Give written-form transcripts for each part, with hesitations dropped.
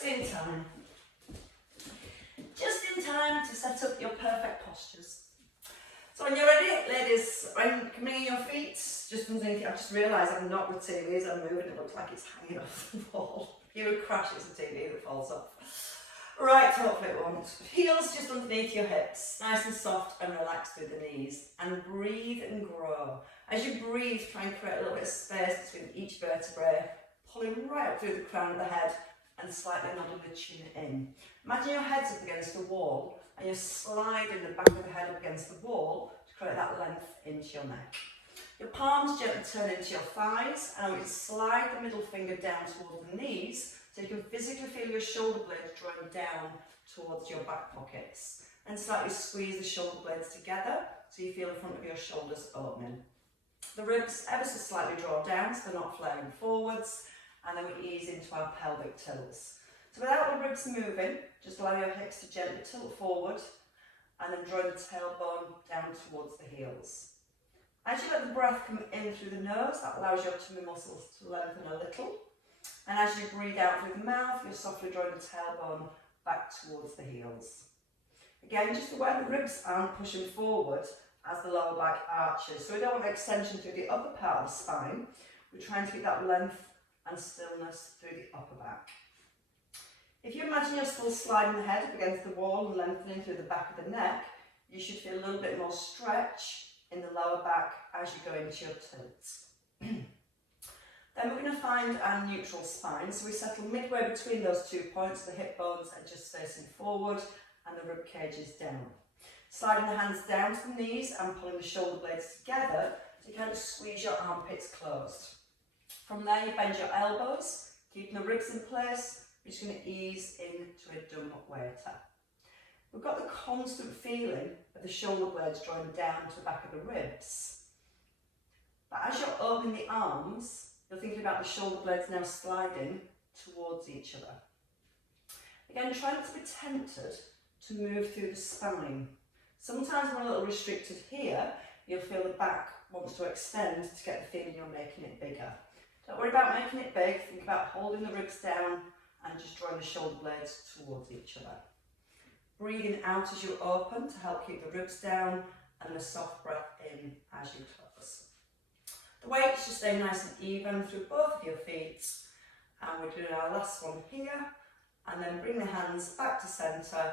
just in time. Just in time to set up your perfect postures. So when you're ready, ladies, when bringing your feet just underneath you, I've just realised I'm not with TV as I'm moving, it looks like it's hanging off the wall. If you would crash, it's a TV that falls off. Right, hopefully it won't. Heels just underneath your hips, nice and soft and relaxed through the knees. And breathe and grow. As you breathe, try and create a little bit of space between each vertebrae, pulling right up through the crown of the head and slightly nodding the chin in. Imagine your head's up against the wall and you're sliding the back of the head up against the wall to create that length into your neck. Your palms gently turn into your thighs, and I want you to slide the middle finger down towards the knees so you can physically feel your shoulder blades drawing down towards your back pockets. And slightly squeeze the shoulder blades together so you feel the front of your shoulders opening. The ribs ever so slightly draw down so they're not flaring forwards, and then we ease into our pelvic tilts. So without the ribs moving, just allow your hips to gently tilt forward and then draw the tailbone down towards the heels. As you let the breath come in through the nose, that allows your tummy muscles to lengthen a little. And as you breathe out through the mouth, you're softly drawing the tailbone back towards the heels. Again, just aware the ribs aren't pushing forward as the lower back arches. So we don't want extension through the upper part of the spine. We're trying to get that length and stillness through the upper back. If you imagine you're still sliding the head up against the wall and lengthening through the back of the neck, you should feel a little bit more stretch in the lower back as you go into your tilts. Then we're going to find our neutral spine. So we settle midway between those 2 points. The hip bones are just facing forward and the rib cage is down. Sliding the hands down to the knees and pulling the shoulder blades together so you kind of squeeze your armpits closed. From there you bend your elbows, keeping the ribs in place. We're just going to ease into a dumb waiter. We've got the constant feeling of the shoulder blades drawing down to the back of the ribs. But as you're opening the arms, you're thinking about the shoulder blades now sliding towards each other. Again, try not to be tempted to move through the spine. Sometimes when we're a little restricted here, you'll feel the back wants to extend to get the feeling you're making it bigger. Don't worry about making it big, think about holding the ribs down and just drawing the shoulder blades towards each other. Breathing out as you open to help keep the ribs down, and a soft breath in as you close. The weights just stay nice and even through both of your feet, and we're doing our last one here, and then bring the hands back to centre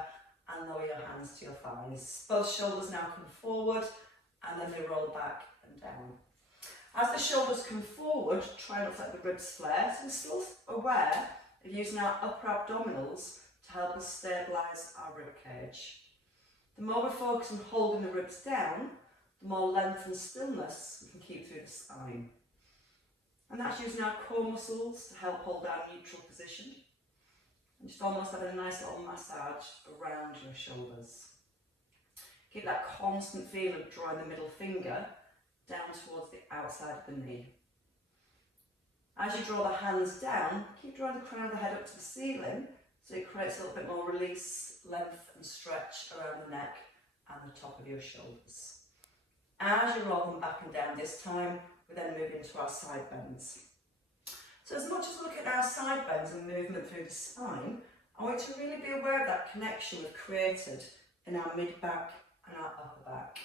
and lower your hands to your thighs. Both shoulders now come forward and then they roll back and down. As the shoulders come forward, try not to let the ribs flare, so we're still aware of using our upper abdominals to help us stabilise our rib cage. The more we focus on holding the ribs down, the more length and stillness we can keep through the spine. And that's using our core muscles to help hold our neutral position. And just almost have a nice little massage around your shoulders. Keep that constant feel of drawing the middle finger down towards the outside of the knee. As you draw the hands down, keep drawing the crown of the head up to the ceiling so it creates a little bit more release, length and stretch around the neck and the top of your shoulders. As you roll them back and down this time, we then move into our side bends. So as much as we look at our side bends and movement through the spine, I want you to really be aware of that connection we've created in our mid-back and our upper back.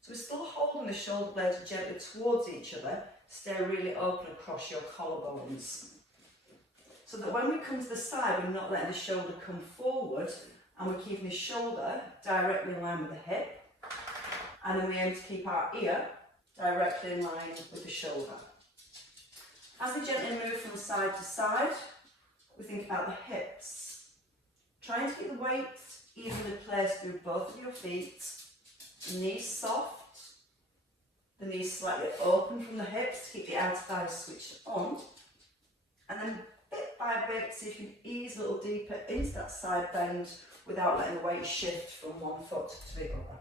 So we're still holding the shoulder blades gently towards each other, stay really open across your collarbones. So that when we come to the side, we're not letting the shoulder come forward, and we're keeping the shoulder directly in line with the hip. And then we aim to keep our ear directly in line with the shoulder. As we gently move from side to side, we think about the hips. Trying to keep the weight evenly placed through both of your feet. The knees soft, the knees slightly open from the hips to keep the outer thighs switched on. And then bit by bit, see if you can ease a little deeper into that side bend without letting the weight shift from one foot to the other.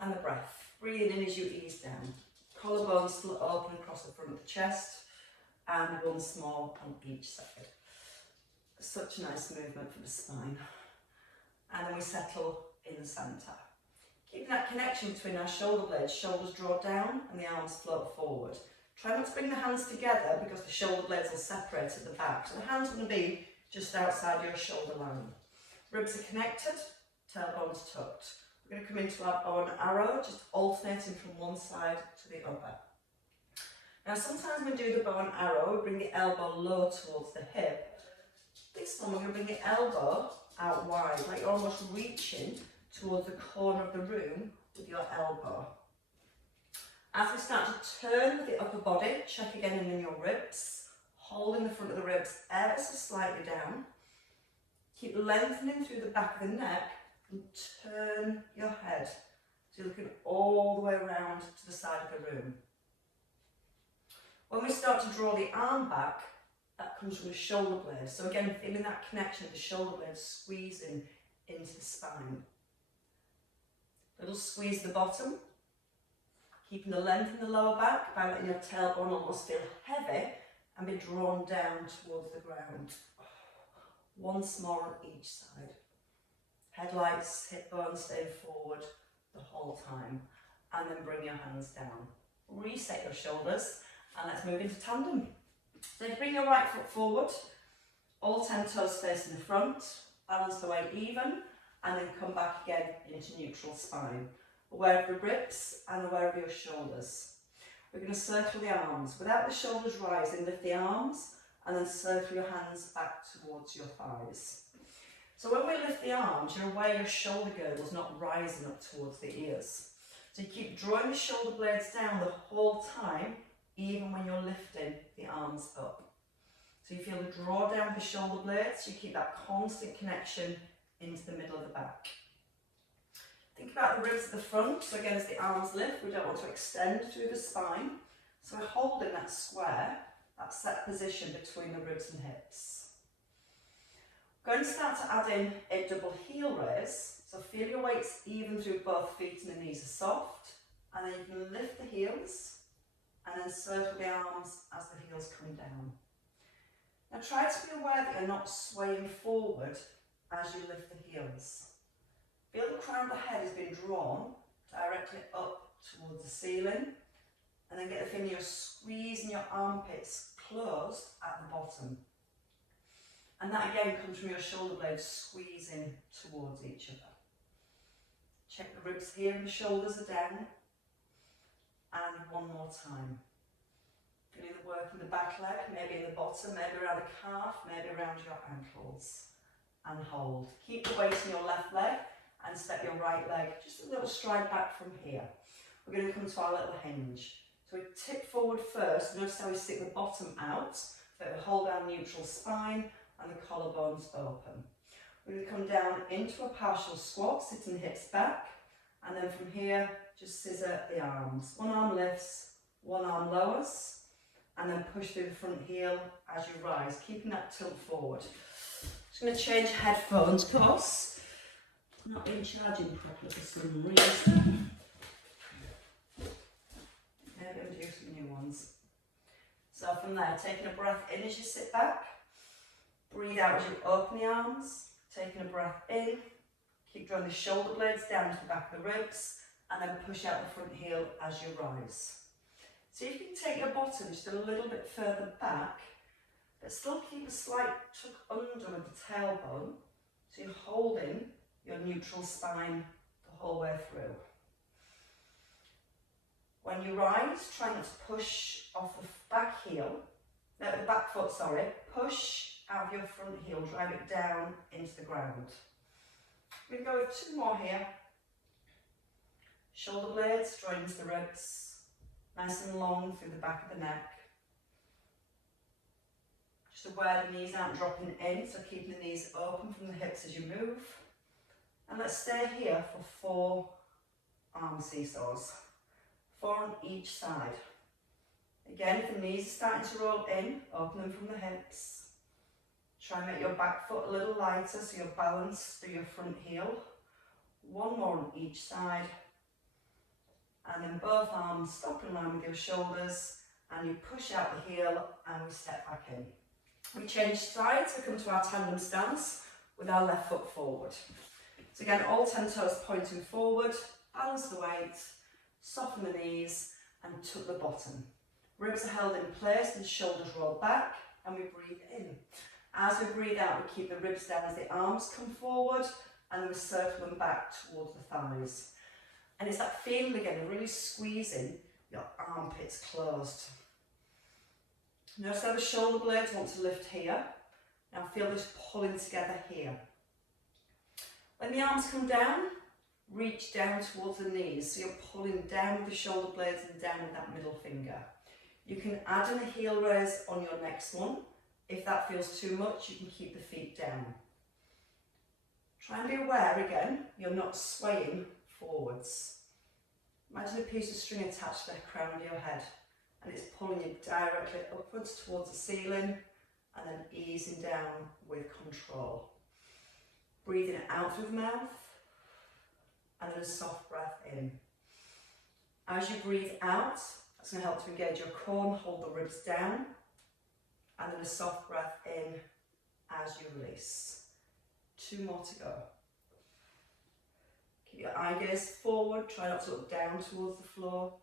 And the breath. Breathing in as you ease down. Collarbones still open across the front of the chest, and once more on each side. Such a nice movement for the spine. And then we settle in the centre. Keeping that connection between our shoulder blades, shoulders draw down and the arms float forward. Try not to bring the hands together because the shoulder blades will separate at the back. So the hands are going to be just outside your shoulder line. Ribs are connected, tailbones tucked. We're going to come into our bow and arrow, just alternating from one side to the other. Now sometimes when we do the bow and arrow, we bring the elbow low towards the hip. This one we're going to bring the elbow out wide, like you're almost reaching towards the corner of the room with your elbow. As we start to turn with the upper body, check again in your ribs, holding the front of the ribs ever so slightly down. Keep lengthening through the back of the neck and turn your head. So you're looking all the way around to the side of the room. When we start to draw the arm back, that comes from the shoulder blade. So again, feeling that connection of the shoulder blade squeezing into the spine. Little squeeze the bottom, keeping the length in the lower back by letting your tailbone almost feel heavy and be drawn down towards the ground. Once more on each side. Headlights, hip bones stay forward the whole time. And then bring your hands down. Reset your shoulders and let's move into tandem. So you bring your right foot forward, all 10 toes facing the front, balance the weight even, and then come back again into neutral spine. Aware of the ribs and aware of your shoulders. We're going to circle the arms. Without the shoulders rising, lift the arms and then circle your hands back towards your thighs. So when we lift the arms, you're aware your shoulder girdle's not rising up towards the ears. So you keep drawing the shoulder blades down the whole time, even when you're lifting the arms up. So you feel the draw down of the shoulder blades, you keep that constant connection into the middle of the back. Think about the ribs at the front, so again as the arms lift, we don't want to extend through the spine. So we're holding that square, that set position between the ribs and hips. We're going to start to add in a double heel raise, so feel your weights even through both feet and the knees are soft, and then you can lift the heels, and then circle the arms as the heels come down. Now try to be aware that you're not swaying forward as you lift the heels. Feel the crown of the head has been drawn directly up towards the ceiling, and then get the feeling you're squeezing your armpits closed at the bottom. And that again comes from your shoulder blades squeezing towards each other. Check the ribs here and the shoulders are down. And one more time. Feeling the work in the back leg, maybe in the bottom, maybe around the calf, maybe around your ankles. And hold. Keep the weight in your left leg and step your right leg just a little stride back from here. We're going to come to our little hinge. So we tip forward first. Notice how we stick the bottom out. So we hold our neutral spine and the collarbones open. We're going to come down into a partial squat, sitting hips back. And then from here, just scissor the arms. One arm lifts, one arm lowers, and then push through the front heel as you rise, keeping that tilt forward. Just going to change headphones, of course. Not been charging properly for some reason. Maybe I'll do some new ones. So from there, taking a breath in as you sit back. Breathe out as you open the arms. Taking a breath in. Keep drawing the shoulder blades down to the back of the ribs, and then push out the front heel as you rise. See if you can take your bottom just a little bit further back, but still keep a slight tuck under with the tailbone, so you're holding your neutral spine the whole way through. When you rise, try not to push off the back heel, no, the back foot, sorry, push out of your front heel, drive it down into the ground. We're going to go with two more here. Shoulder blades drawing into the ribs, nice and long through the back of the neck. Just aware the knees aren't dropping in, so keeping the knees open from the hips as you move. And let's stay here for 4 arm seesaws, 4 on each side. Again, if the knees are starting to roll in, open them from the hips. Try and make your back foot a little lighter so you're balanced through your front heel. 1 more on each side. And then both arms stop in line with your shoulders, and you push out the heel and we step back in. We change sides, we come to our tandem stance with our left foot forward. So again, all 10 toes pointing forward, balance the weight, soften the knees and tuck the bottom. Ribs are held in place and shoulders roll back, and we breathe in. As we breathe out, we keep the ribs down as the arms come forward, and then we circle them back towards the thighs. And it's that feeling again of really squeezing your armpits closed. Notice how the shoulder blades want to lift here. Now feel this pulling together here. When the arms come down, reach down towards the knees. So you're pulling down with the shoulder blades and down with that middle finger. You can add in a heel raise on your next one. If that feels too much, you can keep the feet down. Try and be aware again, you're not swaying forwards. Imagine a piece of string attached to the crown of your head, and it's pulling you directly upwards towards the ceiling, and then easing down with control. Breathing out through the mouth, and then a soft breath in. As you breathe out, that's going to help to engage your core and hold the ribs down, and then a soft breath in as you release. 2 more to go. Keep your eye gaze forward, try not to look down towards the floor.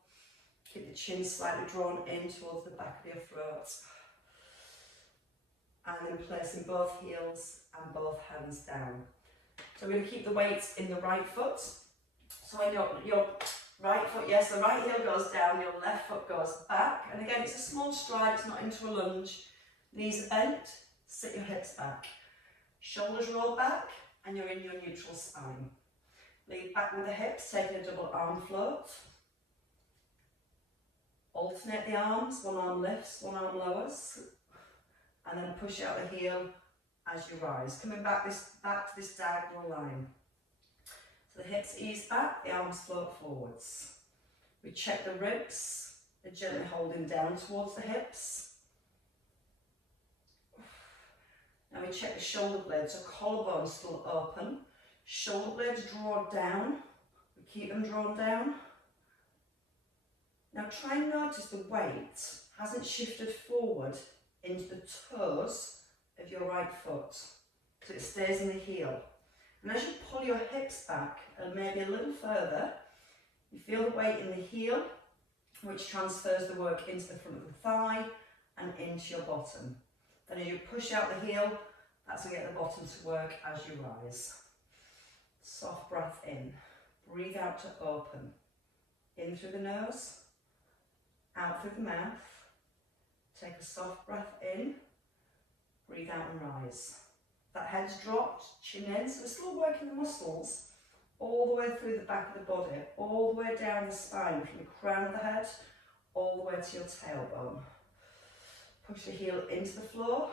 Keep the chin slightly drawn in towards the back of your throat. And then placing both heels and both hands down. So we're going to keep the weight in the right foot. So when your right foot, yes, the right heel goes down, your left foot goes back. And again, it's a small stride, it's not into a lunge. Knees are bent, sit your hips back. Shoulders roll back, and you're in your neutral spine. Lean back with the hips, taking a double arm float. Alternate the arms, one arm lifts, one arm lowers. And then push out the heel as you rise. Coming back to this diagonal line. So the hips ease back, the arms float forwards. We check the ribs, they're gently holding down towards the hips. Now we check the shoulder blades, so collarbones still open. Shoulder blades draw down, we keep them drawn down. Now try and notice the weight hasn't shifted forward into the toes of your right foot, so it stays in the heel. And as you pull your hips back and maybe a little further, you feel the weight in the heel, which transfers the work into the front of the thigh and into your bottom. Then as you push out the heel, that's to get the bottom to work as you rise. Soft breath in. Breathe out to open. In through the nose, out through the mouth. Take a soft breath in. Breathe out and rise. That head's dropped, chin in, so we're still working the muscles all the way through the back of the body, all the way down the spine, from the crown of the head, all the way to your tailbone. Push the heel into the floor.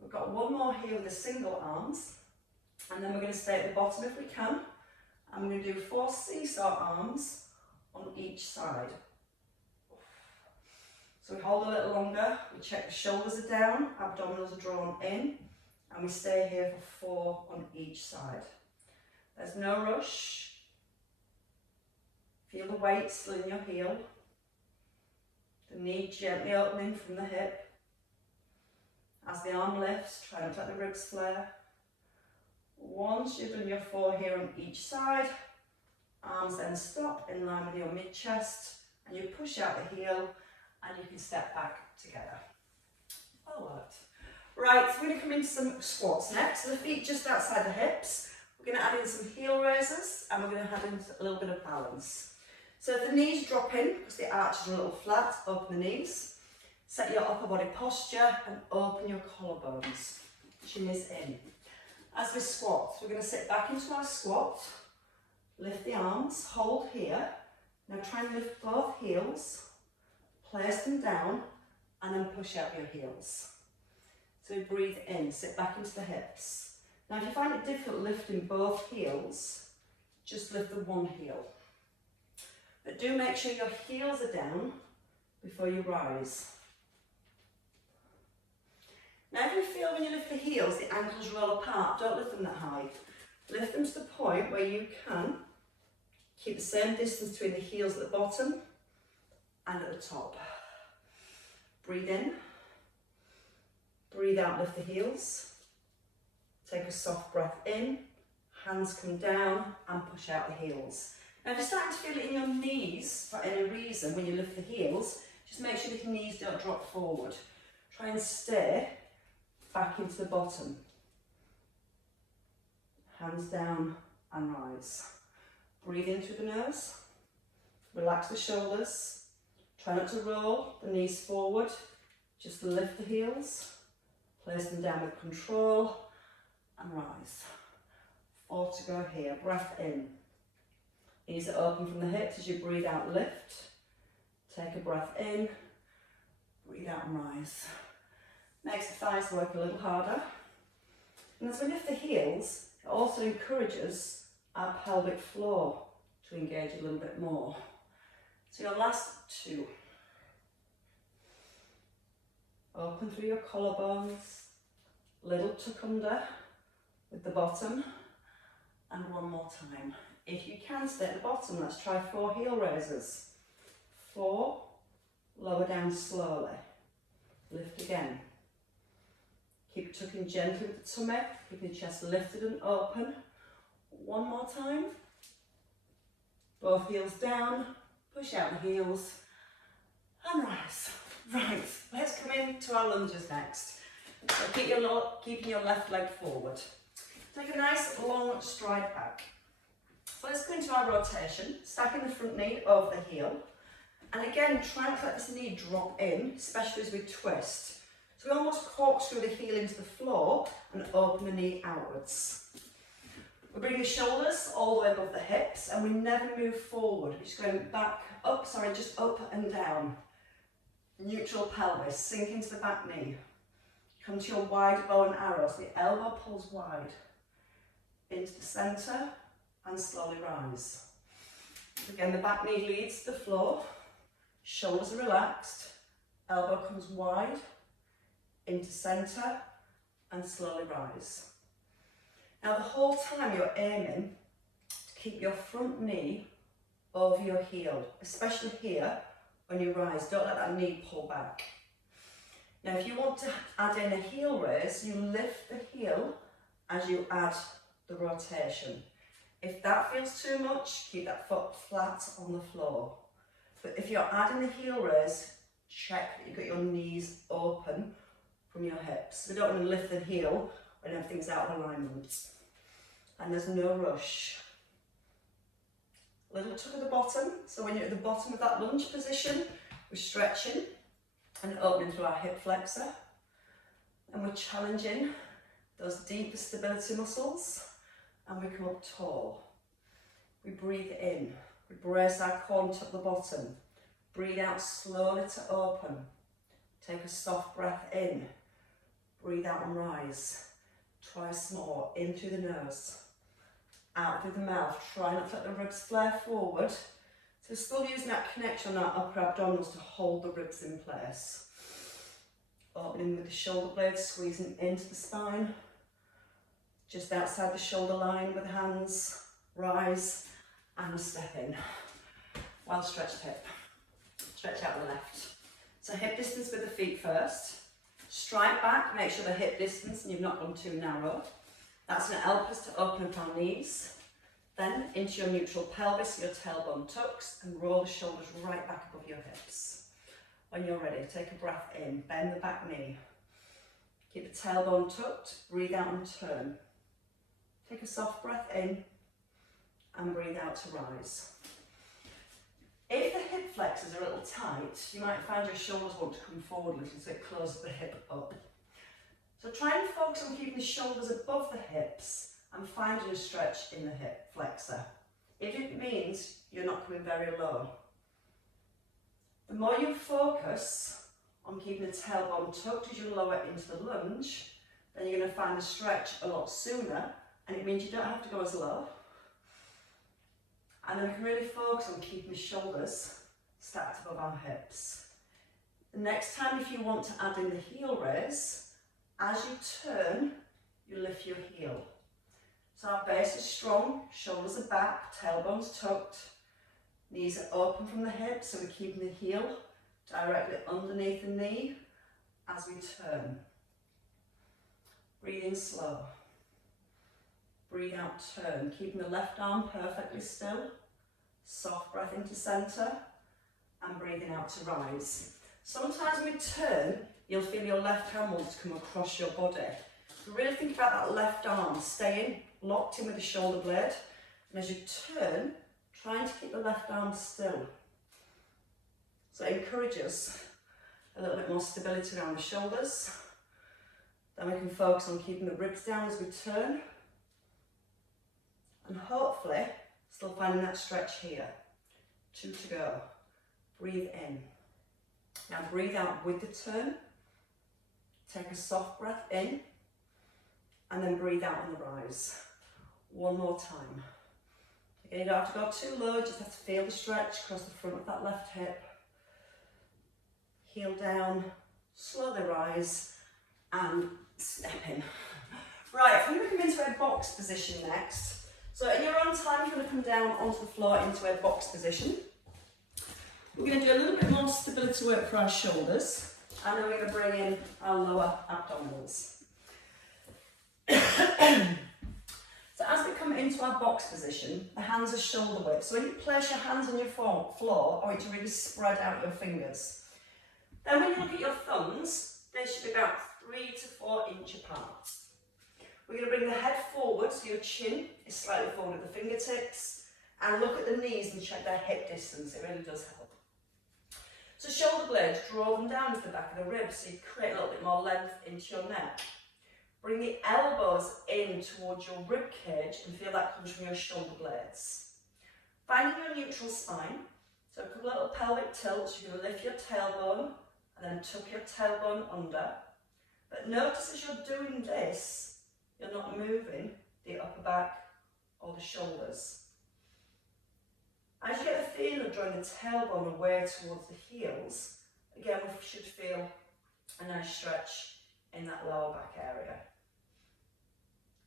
We've got one more here with the single arms, and then we're going to stay at the bottom if we can, and we're going to do 4 seesaw arms on each side. So we hold a little longer, we check the shoulders are down, abdominals are drawn in, and we stay here for 4 on each side. There's no rush. Feel the weight still in your heel. The knee gently opening from the hip. As the arm lifts, try not to let the ribs flare. Once you've done your 4 here on each side, arms then stop in line with your mid-chest, and you push out the heel, and you can step back together. Alright. Right, so we're going to come into some squats next. So the feet just outside the hips. We're going to add in some heel raises, and we're going to add in a little bit of balance. So if the knees drop in, because the arches are a little flat, open the knees. Set your upper body posture and open your collarbones. Chin is in. As we squat, we're going to sit back into our squat. Lift the arms, hold here. Now try and lift both heels. Place them down, and then push out your heels. So breathe in, sit back into the hips. Now if you find it difficult lifting both heels, just lift the one heel. But do make sure your heels are down before you rise. Now if you feel when you lift the heels, the ankles roll apart, don't lift them that high. Lift them to the point where you can keep the same distance between the heels at the bottom and at the top. Breathe in. Breathe out, lift the heels. Take a soft breath in. Hands come down and push out the heels. Now if you're starting to feel it in your knees for any reason when you lift the heels, Just make sure that your knees don't drop forward. Try and stay back into the bottom. Hands down and rise. Breathe in through the nose. Relax the shoulders. Try not to roll the knees forward. Just lift the heels. Place them down with control and rise. 4 to go here. Breath in. Knees are open from the hips as you breathe out, lift. Take a breath in. Breathe out and rise. Makes the thighs work a little harder. And as we lift the heels, it also encourages our pelvic floor to engage a little bit more. So your last 2. Open through your collarbones, little tuck under with the bottom, and one more time. If you can stay at the bottom, let's try 4 heel raises. 4, lower down slowly, lift again. Keep tucking gently with the tummy, keeping the chest lifted and open. One more time. Both heels down, push out the heels, and rise. Right, let's come into our lunges next. So keeping your left leg forward. Take a nice long stride back. So let's go into our rotation, stacking the front knee over the heel. And again, try not to let this knee drop in, especially as we twist. So we almost corkscrew the heel into the floor and open the knee outwards. We bring the shoulders all the way above the hips and we never move forward. We're just going back, up, just up and down. Neutral pelvis, sink into the back knee. Come to your wide bow and arrow, so the elbow pulls wide. Into the centre and slowly rise. Again, the back knee leads the floor. Shoulders are relaxed. Elbow comes wide. Into centre and slowly rise. Now the whole time you're aiming to keep your front knee over your heel, especially here when you rise. Don't let that knee pull back. Now if you want to add in a heel raise, you lift the heel as you add the rotation. If that feels too much, keep that foot flat on the floor. But if you're adding the heel raise, check that you've got your knees open from your hips. We don't want to lift the heel when everything's out of alignment. And there's no rush. Little tuck at the bottom. So when you're at the bottom of that lunge position, we're stretching and opening through our hip flexor. And we're challenging those deeper stability muscles. And we come up tall. We breathe in. We brace our core and tuck the bottom. Breathe out slowly to open. Take a soft breath in. Breathe out and rise. Twice more. In through the nose. Out through the mouth. Try not to let the ribs flare forward. So still using that connection on our upper abdominals to hold the ribs in place. Opening with the shoulder blades, squeezing into the spine. Just outside the shoulder line with the hands. Rise and step in. Well stretched hip. Stretch out the left. So hip distance with the feet first. Stride back, make sure the hip distance and you've not gone too narrow. That's going to help us to open up our knees. Then into your neutral pelvis, your tailbone tucks and roll the shoulders right back above your hips. When you're ready, take a breath in, bend the back knee. Keep the tailbone tucked, breathe out and turn. Take a soft breath in and breathe out to rise. If the hip flexors are a little tight, you might find your shoulders want to come forward a little, so it closes the hip up. So try and focus on keeping the shoulders above the hips and finding a stretch in the hip flexor. If it means you're not coming very low. The more you focus on keeping the tailbone tucked as you lower into the lunge, then you're going to find the stretch a lot sooner, and it means you don't have to go as low. And then we can really focus on keeping the shoulders stacked above our hips. The next time, if you want to add in the heel raise, as you turn, you lift your heel. So our base is strong, shoulders are back, tailbone's tucked, knees are open from the hips, so we're keeping the heel directly underneath the knee as we turn. Breathe in slow. Breathe out, turn, keeping the left arm perfectly still. Soft breath into centre and breathing out to rise. Sometimes when we turn, you'll feel your left hand wants to come across your body. So really think about that left arm staying locked in with the shoulder blade. And as you turn, trying to keep the left arm still. So it encourages a little bit more stability around the shoulders. Then we can focus on keeping the ribs down as we turn. And hopefully, still finding that stretch here. 2 to go. Breathe in. Now breathe out with the turn. Take a soft breath in. And then breathe out on the rise. One more time. Again, you don't have to go too low, just have to feel the stretch across the front of that left hip. Heel down, slowly rise, and step in. Right, I'm going to come into a box position next. So in your own time, you're going to come down onto the floor into a box position. We're going to do a little bit more stability work for our shoulders, and then we're going to bring in our lower abdominals. So as we come into our box position, the hands are shoulder width. So when you place your hands on your floor, I want you to really spread out your fingers. Then when you look at your thumbs, they should be about 3 to 4 inches apart. We're going to bring the head forward so your chin is slightly forward at the fingertips, and look at the knees and check their hip distance. It really does help. So shoulder blades, draw them down to the back of the ribs so you create a little bit more length into your neck. Bring the elbows in towards your rib cage and feel that comes from your shoulder blades. Finding your neutral spine, so a little pelvic tilt, so you're going to lift your tailbone and then tuck your tailbone under. But notice as you're doing this, you're not moving the upper back or the shoulders. As you get the feeling of drawing the tailbone away towards the heels, again we should feel a nice stretch in that lower back area.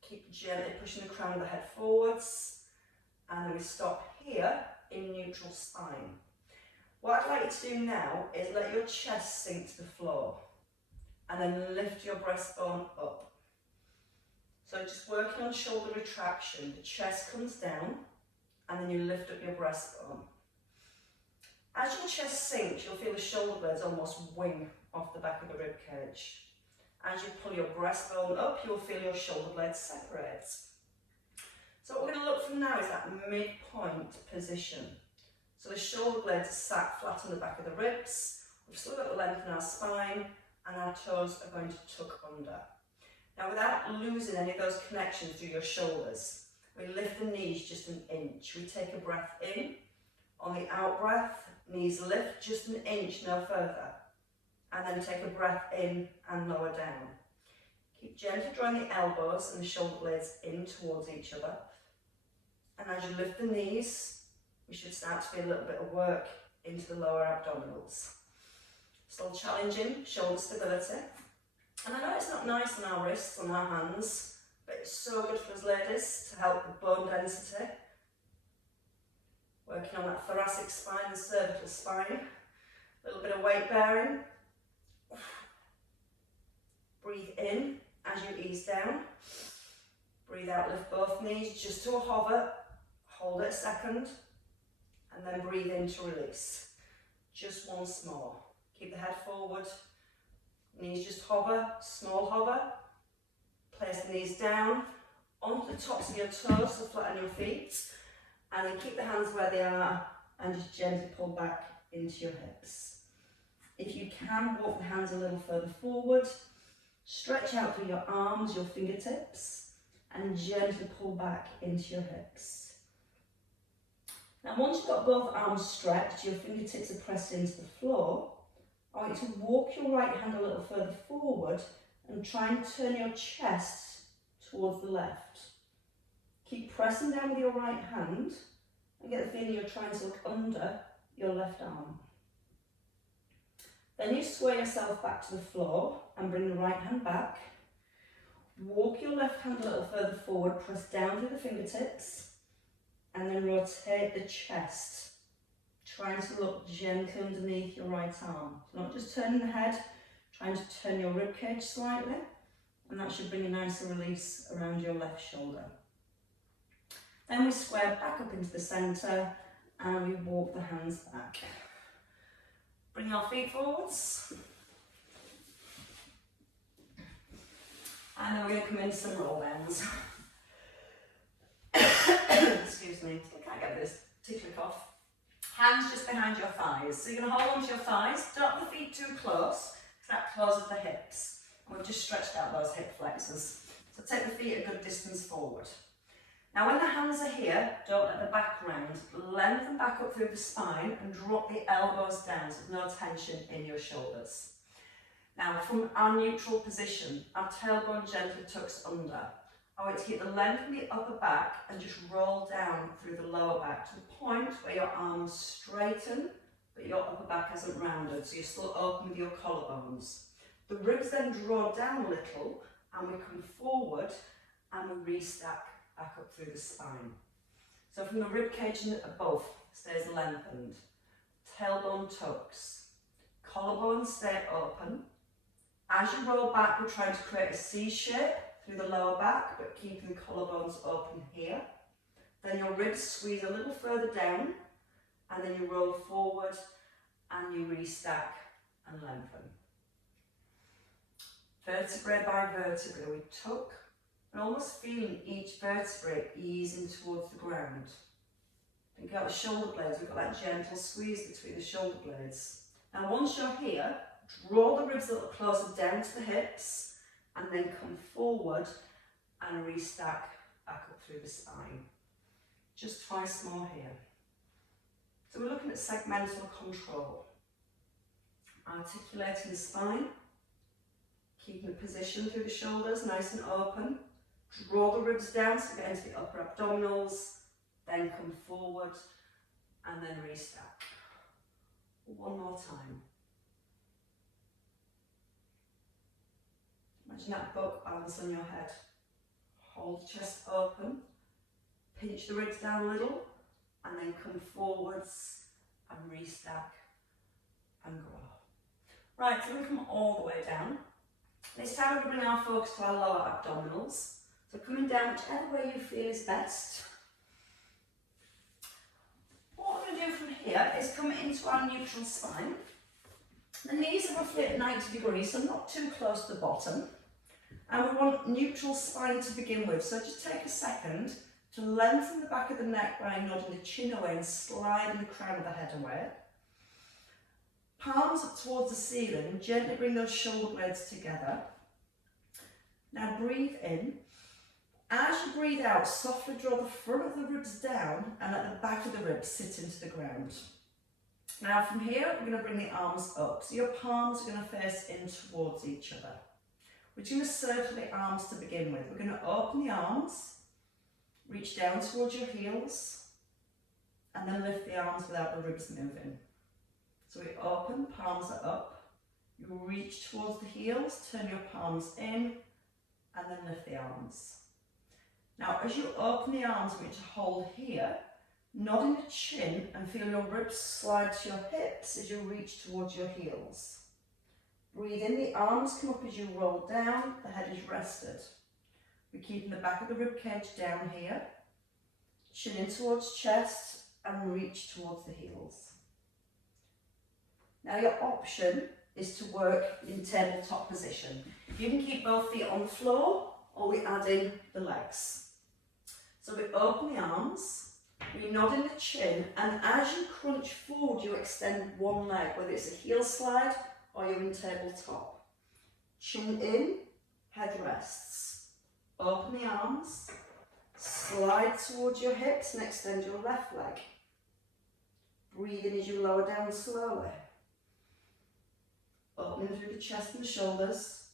Keep gently pushing the crown of the head forwards, and then we stop here in neutral spine. What I'd like you to do now is let your chest sink to the floor, and then lift your breastbone up. So just working on shoulder retraction, the chest comes down, and then you lift up your breastbone. As your chest sinks, you'll feel the shoulder blades almost wing off the back of the rib cage. As you pull your breastbone up, you'll feel your shoulder blades separate. So what we're going to look for now is that midpoint position. So the shoulder blades are sat flat on the back of the ribs, we've still got the length in our spine, and our toes are going to tuck under. Now without losing any of those connections through your shoulders, we lift the knees just an inch. We take a breath in. On the out breath, knees lift just an inch, no further. And then take a breath in and lower down. Keep gently drawing the elbows and the shoulder blades in towards each other. And as you lift the knees, we should start to feel a little bit of work into the lower abdominals. Still challenging shoulder stability. And I know it's not nice on our wrists, on our hands, but it's so good for us ladies to help with bone density. Working on that thoracic spine and cervical spine. A little bit of weight bearing. Breathe in as you ease down. Breathe out, lift both knees just to a hover. Hold it a second. And then breathe in to release. Just once more. Keep the head forward. Knees just hover, small hover. Place the knees down onto the tops of your toes, so flatten your feet. And then keep the hands where they are and just gently pull back into your hips. If you can, walk the hands a little further forward. Stretch out through your arms, your fingertips, and gently pull back into your hips. Now once you've got both arms stretched, your fingertips are pressed into the floor, I want you to walk your right hand a little further forward and try and turn your chest towards the left. Keep pressing down with your right hand and get the feeling you're trying to look under your left arm. Then you sway yourself back to the floor and bring the right hand back. Walk your left hand a little further forward, press down through the fingertips, and then rotate the chest, trying to look gently underneath your right arm. So not just turning the head, trying to turn your rib cage slightly, and that should bring a nicer release around your left shoulder. Then we square back up into the centre and we walk the hands back. Bring your feet forwards. And then we're going to come into some roll bends. Excuse me, I can't get this tickly cough. Hands just behind your thighs. So you're going to hold onto your thighs. Don't have the feet too close, because that closes the hips. And we've just stretched out those hip flexors. So take the feet a good distance forward. Now when the hands are here, don't let the back round. Lengthen back up through the spine and drop the elbows down so there's no tension in your shoulders. Now from our neutral position, our tailbone gently tucks under. I want to keep the length in the upper back and just roll down through the lower back to the point where your arms straighten, but your upper back isn't rounded, so you're still open with your collarbones. The ribs then draw down a little, and we come forward and we restack back up through the spine. So from the rib cage above stays lengthened, tailbone tucks, collarbones stay open. As you roll back, we're trying to create a C shape through the lower back, but keeping the collarbones open here. Then your ribs squeeze a little further down, and then you roll forward and you restack and lengthen. Vertebrae by vertebrae, we tuck and almost feeling each vertebrae easing towards the ground. Think about the shoulder blades, we've got that gentle squeeze between the shoulder blades. Now once you're here, draw the ribs a little closer down to the hips and then come forward and restack back up through the spine. Just twice more here. So we're looking at segmental control. Articulating the spine, keeping the position through the shoulders nice and open. Draw the ribs down so get into the upper abdominals, then come forward and then restack. One more time. Imagine that book balance on your head. Hold the chest open, pinch the ribs down a little, and then come forwards and restack and go up. Right, so we come all the way down. This time we're going to bring our focus to our lower abdominals. So coming down whichever way you feel is best. What we're going to do from here is come into our neutral spine. The knees are roughly at 90 degrees, so not too close to the bottom. And we want neutral spine to begin with. So just take a second to lengthen the back of the neck by nodding the chin away and sliding the crown of the head away. Palms up towards the ceiling, gently bring those shoulder blades together. Now breathe in. As you breathe out, softly draw the front of the ribs down and let the back of the ribs sit into the ground. Now from here, we're going to bring the arms up. So your palms are going to face in towards each other. We're going to circle the arms to begin with. We're going to open the arms, reach down towards your heels, and then lift the arms without the ribs moving. So we open, palms are up. You reach towards the heels, turn your palms in, and then lift the arms. Now as you open the arms, we're going to hold here, nodding the chin and feel your ribs slide to your hips as you reach towards your heels. Breathe in, the arms come up as you roll down, the head is rested. We're keeping the back of the rib cage down here, chin in towards chest and reach towards the heels. Now your option is to work in tabletop position. You can keep both feet on the floor or we add in the legs. So we open the arms, we nod in the chin, and as you crunch forward you extend one leg, whether it's a heel slide or you're in tabletop. Chin in, head rests. Open the arms, slide towards your hips and extend your left leg. Breathe in as you lower down slowly. Opening through the chest and the shoulders,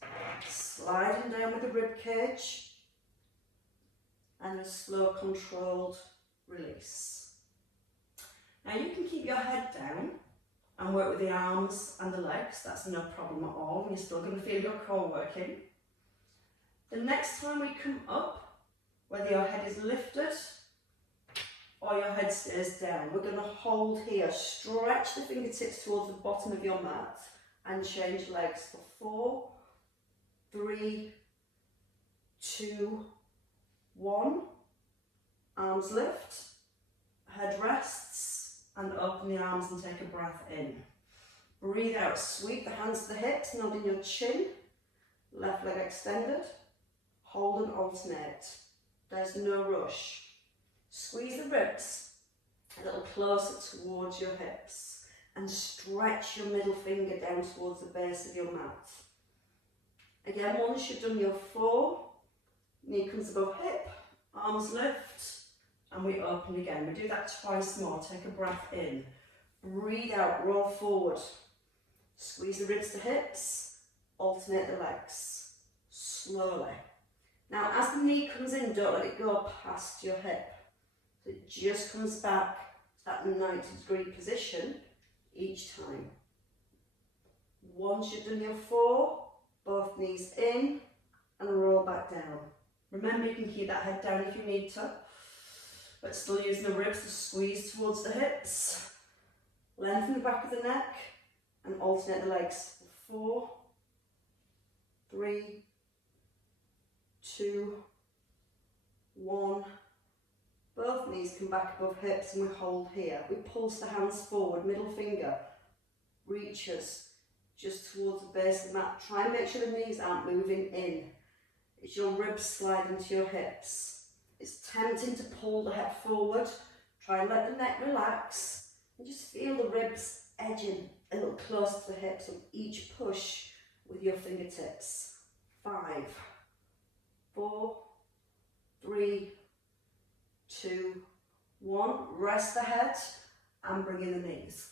sliding down with the rib cage, and a slow controlled release. Now you can keep your head down and work with the arms and the legs, that's no problem at all, and you're still going to feel your core working. The next time we come up, whether your head is lifted or your head stays down, we're going to hold here, stretch the fingertips towards the bottom of your mat and change legs for 4, 3, 2, 1. Arms lift, head rests, and open the arms and take a breath in. Breathe out, sweep the hands to the hips, nodding your chin. Left leg extended. Hold and alternate. There's no rush. Squeeze the ribs a little closer towards your hips and stretch your middle finger down towards the base of your mat. Again, once you've done your 4, knee comes above hip, arms lift, and we open again. We do that twice more. Take a breath in. Breathe out, roll forward. Squeeze the ribs to hips, alternate the legs, slowly. Now, as the knee comes in, don't let it go past your hip. So it just comes back to that 90-degree position each time. Once you've done your 4, both knees in and roll back down. Remember, you can keep that head down if you need to, but still using the ribs to squeeze towards the hips. Lengthen the back of the neck and alternate the legs. 4, 3, 2, 1. Both knees come back above hips and we hold here. We pulse the hands forward, middle finger reaches just towards the base of the mat. Try and make sure the knees aren't moving in. It's your ribs sliding to your hips. It's tempting to pull the head forward. Try and let the neck relax and just feel the ribs edging a little closer to the hips on each push with your fingertips. 5, 4, 3, 2, 1. Rest the head and bring in the knees.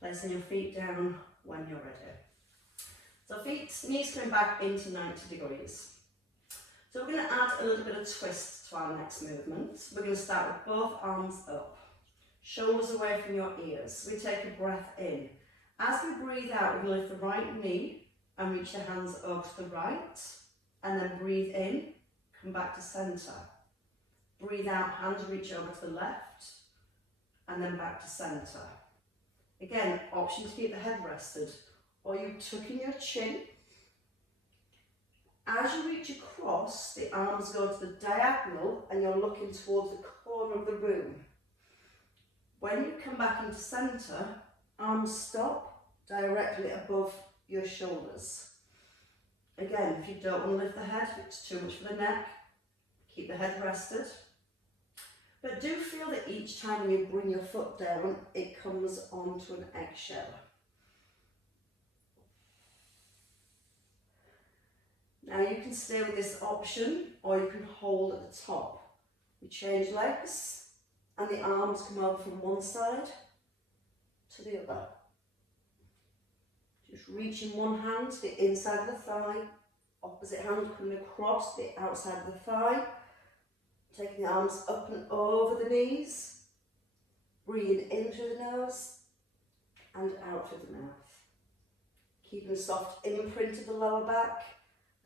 Placing your feet down when you're ready. So knees coming back into 90 degrees. So we're going to add a little bit of twist to our next movement. We're going to start with both arms up, shoulders away from your ears. We take a breath in. As we breathe out, we're going to lift the right knee and reach the hands over to the right, and then breathe in, come back to centre. Breathe out, hands reach over to the left, and then back to centre. Again, option to keep the head rested, or you tuck in your chin. As you reach across, the arms go to the diagonal and you're looking towards the corner of the room. When you come back into centre, arms stop directly above your shoulders. Again, if you don't want to lift the head, if it's too much for the neck, keep the head rested. But do feel that each time you bring your foot down, it comes onto an eggshell. Now you can stay with this option, or you can hold at the top. We change legs, and the arms come over from one side to the other. Just reaching one hand to the inside of the thigh, opposite hand coming across the outside of the thigh. Taking the arms up and over the knees, breathing in through the nose and out through the mouth. Keeping a soft imprint of the lower back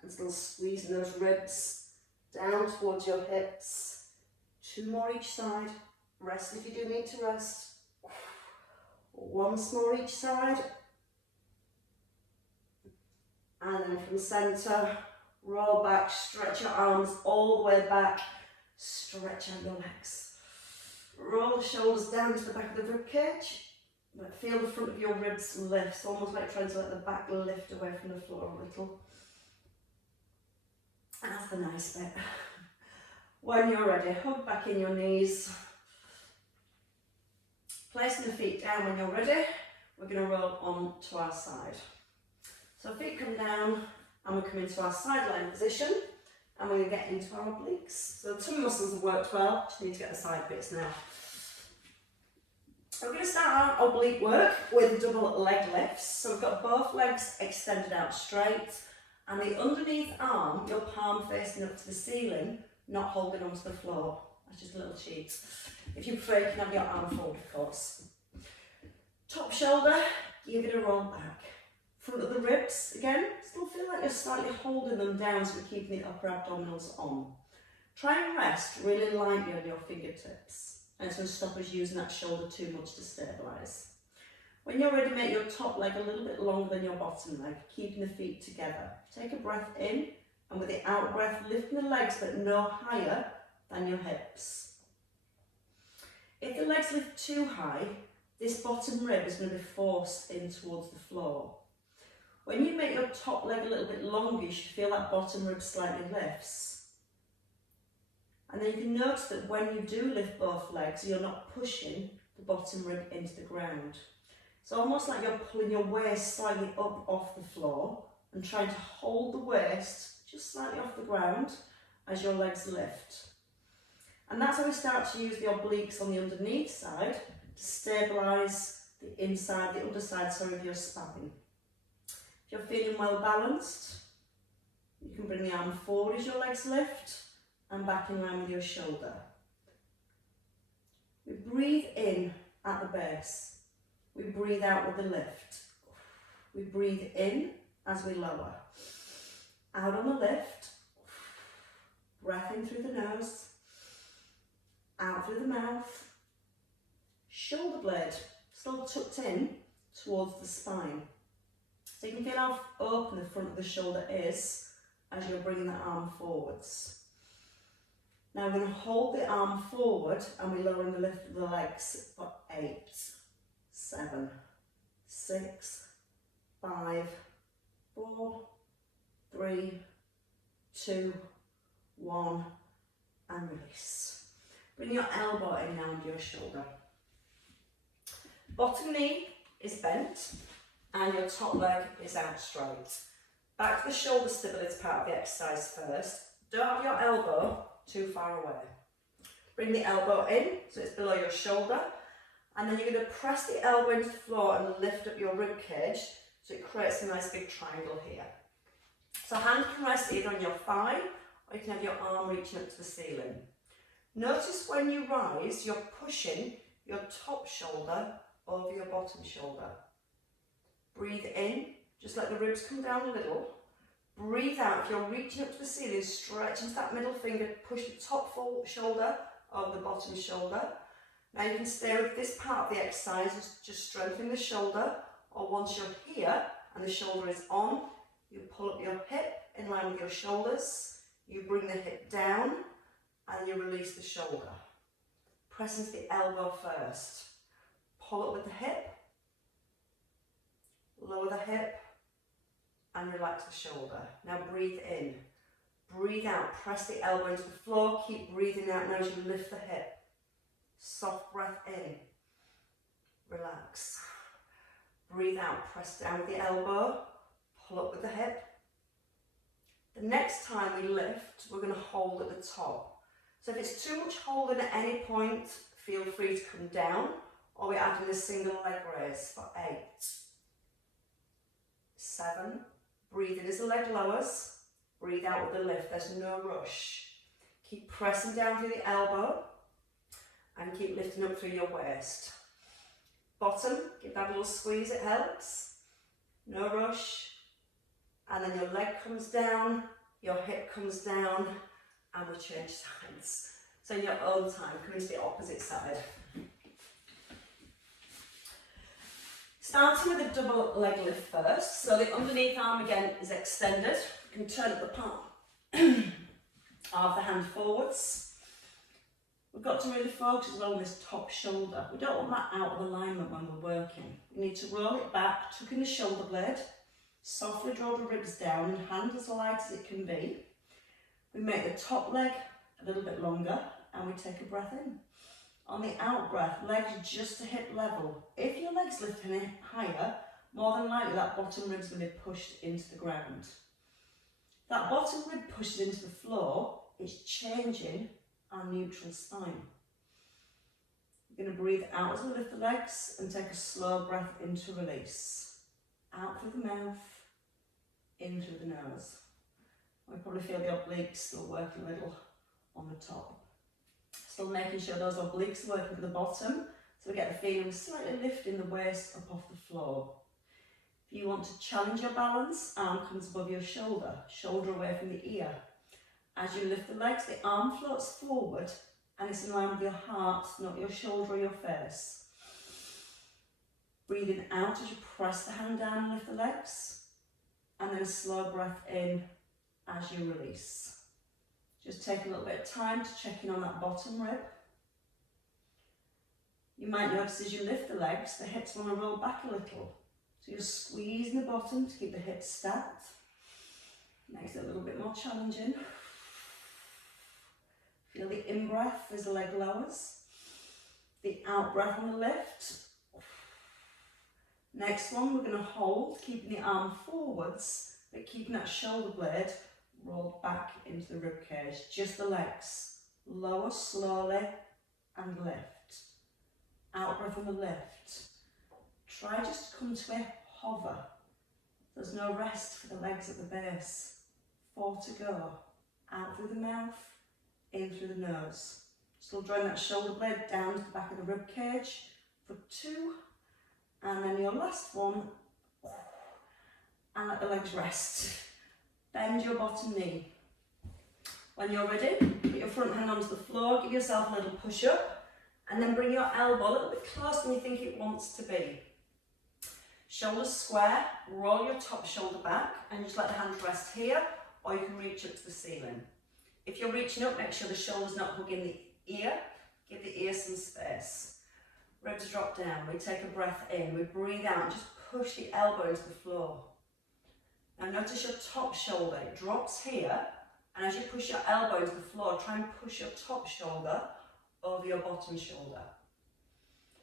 and still squeezing those ribs down towards your hips. 2 more each side. Rest if you do need to rest. Once more each side. And then from centre, roll back, stretch your arms all the way back. Stretch out your legs. Roll the shoulders down to the back of the rib cage. But feel the front of your ribs lift, almost like trying to let the back lift away from the floor a little. And that's the nice bit. When you're ready, hug back in your knees. Placing the feet down when you're ready, we're going to roll on to our side. So feet come down and we come into our side lying position. And we're going to get into our obliques. So the tummy muscles have worked well, just need to get the side bits now. We're going to start our oblique work with double leg lifts. So we've got both legs extended out straight, and the underneath arm, your palm facing up to the ceiling, not holding onto the floor. That's just a little cheat. If you prefer, you can have your arm folded, of course. Top shoulder, give it a roll back. Front of the ribs, again, still feel like you're slightly holding them down so we're keeping the upper abdominals on. Try and rest really lightly on your fingertips, and it's going to stop us using that shoulder too much to stabilise. When you're ready, make your top leg a little bit longer than your bottom leg, keeping the feet together. Take a breath in, and with the out breath, lifting the legs but no higher than your hips. If the legs lift too high, this bottom rib is going to be forced in towards the floor. When you make your top leg a little bit longer, you should feel that bottom rib slightly lifts. And then you can notice that when you do lift both legs, you're not pushing the bottom rib into the ground. It's almost like you're pulling your waist slightly up off the floor and trying to hold the waist just slightly off the ground as your legs lift. And that's how we start to use the obliques on the underneath side to stabilise the inside, the underside, of your spine. If you're feeling well balanced, you can bring the arm forward as your legs lift and back in line with your shoulder. We breathe in at the base. We breathe out with the lift. We breathe in as we lower. Out on the lift. Breath in through the nose. Out through the mouth. Shoulder blade still tucked in towards the spine. So you can feel how open the front of the shoulder is as you're bringing that arm forwards. Now we're going to hold the arm forward and we lower in the lift of the legs for 8, 7, 6, 5, 4, 3, 2, 1 and release. Bring your elbow in now under your shoulder. Bottom knee is bent and your top leg is out straight. Back to the shoulder stability part of the exercise first. Don't have your elbow too far away. Bring the elbow in so it's below your shoulder, and then you're going to press the elbow into the floor and lift up your rib cage so it creates a nice big triangle here. So hand can rest either on your thigh or you can have your arm reaching up to the ceiling. Notice when you rise, you're pushing your top shoulder over your bottom shoulder. Breathe in, just let the ribs come down a little. Breathe out, if you're reaching up to the ceiling, stretch into that middle finger, push the top full shoulder over the bottom shoulder. Now you can stay with this part of the exercise, just strengthening the shoulder, or once you're here and the shoulder is on, you pull up your hip in line with your shoulders, you bring the hip down and you release the shoulder. Press into the elbow first. Pull up with the hip, lower the hip, and relax the shoulder. Now breathe in, breathe out, press the elbow into the floor, keep breathing out now as you lift the hip. Soft breath in, relax. Breathe out, press down with the elbow, pull up with the hip. The next time we lift, we're going to hold at the top. So if it's too much holding at any point, feel free to come down, or we're adding a single leg raise for 8, 7, breathe in as the leg lowers, breathe out with the lift, there's no rush. Keep pressing down through the elbow and keep lifting up through your waist. Bottom, give that a little squeeze, it helps. No rush. And then your leg comes down, your hip comes down, and we change sides. So in your own time, come to the opposite side. Starting with a double leg lift first. So the underneath arm again is extended. You can turn up the palm of the hand forwards. We've got to really focus as well on this top shoulder. We don't want that out of alignment when we're working. We need to roll it back, tuck in the shoulder blade, softly draw the ribs down and hand as light as it can be. We make the top leg a little bit longer and we take a breath in. On the out breath, legs just to hip level. If your legs lift any higher, more than likely that bottom rib's going to be pushed into the ground. That bottom rib pushes into the floor, it's changing our neutral spine. We're going to breathe out as we lift the legs and take a slow breath into release. Out through the mouth, in through the nose. We probably feel the obliques still working a little on the top. Still making sure those obliques are working at the bottom, so we get the feeling of slightly lifting the waist up off the floor. If you want to challenge your balance, arm comes above your shoulder, shoulder away from the ear. As you lift the legs, the arm floats forward and it's in line with your heart, not your shoulder or your face. Breathing out as you press the hand down and lift the legs, and then a slow breath in as you release. Just take a little bit of time to check in on that bottom rib. You might notice as you lift the legs, the hips want to roll back a little. So you're squeezing the bottom to keep the hips stacked. Makes it a little bit more challenging. Feel the in-breath as the leg lowers. The out-breath on the lift. Next one, we're going to hold, keeping the arm forwards, but keeping that shoulder blade rolled back into the rib cage. Just the legs. Lower slowly and lift. Out-breath on the lift. Try just to come to a hover. There's no rest for the legs at the base. 4 to go. Out through the mouth, in through the nose. Still drawing that shoulder blade down to the back of the rib cage for 2. And then your last one. And let the legs rest. Bend your bottom knee. When you're ready, put your front hand onto the floor, give yourself a little push up, and then bring your elbow a little bit closer than you think it wants to be. Shoulders square, roll your top shoulder back, and just let the hands rest here, or you can reach up to the ceiling. If you're reaching up, make sure the shoulder's not hugging the ear, give the ear some space. Ribs drop down, we take a breath in, we breathe out, and just push the elbow into the floor. Now notice your top shoulder, it drops here, and as you push your elbow into the floor, try and push your top shoulder over your bottom shoulder.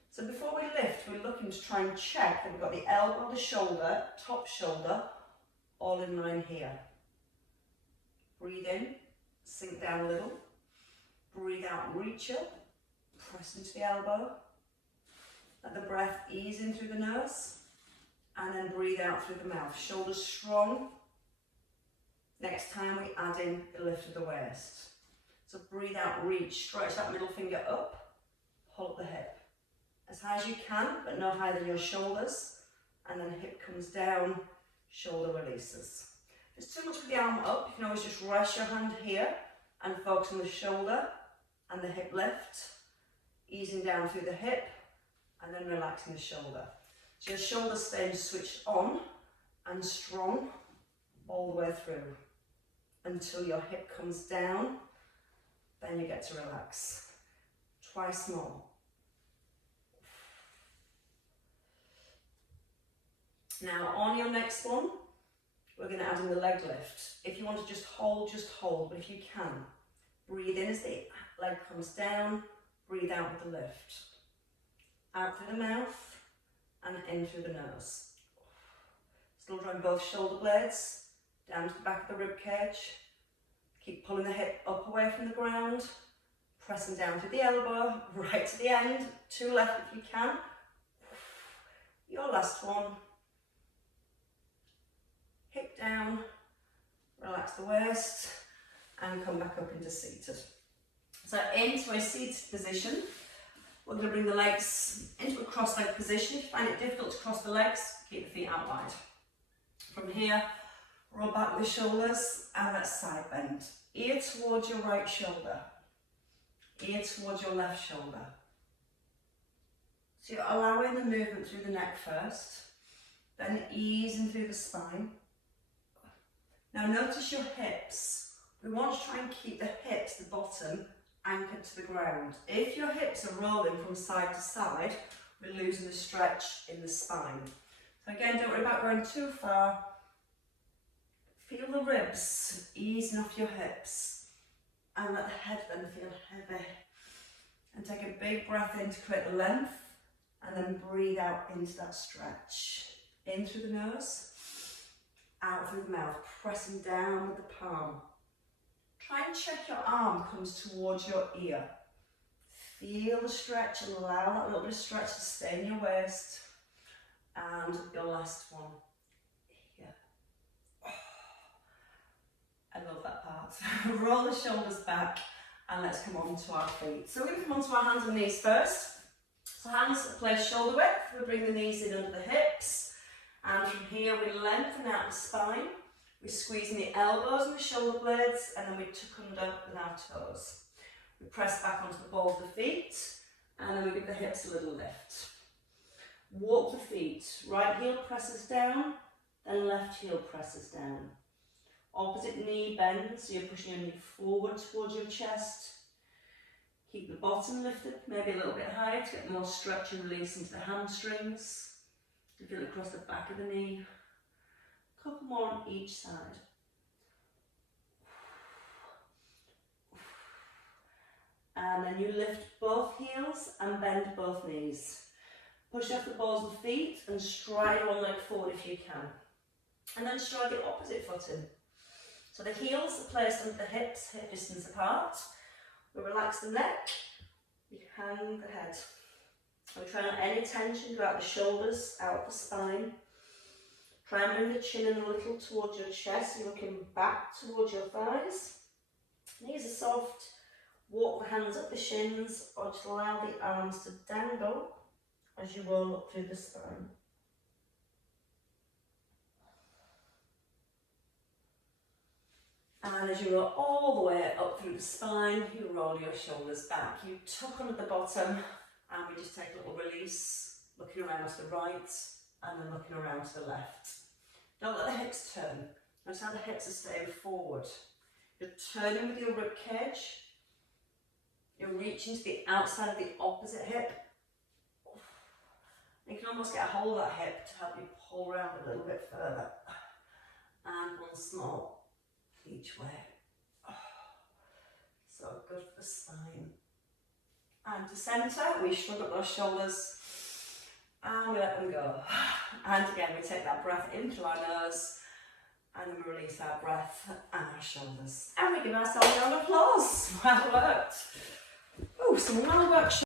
So before we lift, we're looking to try and check that we've got the elbow, the shoulder, top shoulder, all in line here. Breathe in, sink down a little. Breathe out and reach up, press into the elbow. Let the breath ease in through the nose, and then breathe out through the mouth. Shoulders strong. Next time we add in the lift of the waist. So breathe out, reach, stretch that middle finger up, pull up the hip. As high as you can, but no higher than your shoulders. And then the hip comes down, shoulder releases. If it's too much with the arm up, you can always just rest your hand here and focus on the shoulder and the hip lift. Easing down through the hip and then relaxing the shoulder. So your shoulders staying switched on and strong all the way through until your hip comes down, then you get to relax. Twice more. Now on your next one, we're going to add in the leg lift. If you want to just hold, but if you can, breathe in as the leg comes down, breathe out with the lift. Out through the mouth and in through the nose. Still drawing both shoulder blades down to the back of the rib cage. Keep pulling the hip up away from the ground, pressing down through the elbow, right to the end. 2 left if you can. Your last one. Hip down, relax the waist, and come back up into seated. So into a seated position, we're going to bring the legs into a cross-leg position. If you find it difficult to cross the legs, keep the feet out wide. From here, roll back with the shoulders and let's side bend. Ear towards your right shoulder, ear towards your left shoulder. So you're allowing the movement through the neck first, then easing through the spine. Now notice your hips. We want to try and keep the hips, the bottom, anchored to the ground. If your hips are rolling from side to side, we're losing the stretch in the spine. So again, don't worry about going too far. Feel the ribs easing off your hips and let the head then feel heavy. And take a big breath in to create the length and then breathe out into that stretch. In through the nose, out through the mouth, pressing down with the palm. Try and check your arm comes towards your ear. Feel the stretch and allow that little bit of stretch to stay in your waist. And your last one here. I love that part. Roll the shoulders back and let's come on to our feet. So we're going to come on to our hands and knees first. So hands placed shoulder width. We bring the knees in under the hips. And from here we lengthen out the spine. We squeeze in the elbows and the shoulder blades, and then we tuck under with our toes. We press back onto the balls of the feet, and then we give the hips a little lift. Walk the feet. Right heel presses down, then left heel presses down. Opposite knee bends, so you're pushing your knee forward towards your chest. Keep the bottom lifted, maybe a little bit higher to get more stretch and release into the hamstrings. You feel it across the back of the knee. A couple more on each side. And then you lift both heels and bend both knees. Push off the balls of the feet and stride one leg forward if you can. And then stride the opposite foot in. So the heels are placed under the hips, hip distance apart. We relax the neck, we hang the head. We try not any tension throughout the shoulders, out the spine. Try and move the chin in a little towards your chest, you're looking back towards your thighs. Knees are soft. Walk the hands up the shins or just allow the arms to dangle as you roll up through the spine. And as you roll all the way up through the spine, you roll your shoulders back. You tuck under the bottom and we just take a little release, looking around to the right and then looking around to the left. Don't let the hips turn. Notice how the hips are staying forward. You're turning with your rib cage. You're reaching to the outside of the opposite hip. You can almost get a hold of that hip to help you pull around a little bit further. And once more, each way. So good for the spine. And to centre, we shrug up those shoulders and we let them go. And again, we take that breath in through our nose and then we release our breath and our shoulders. And we give ourselves a round of applause. Well worked. Oh, some well worked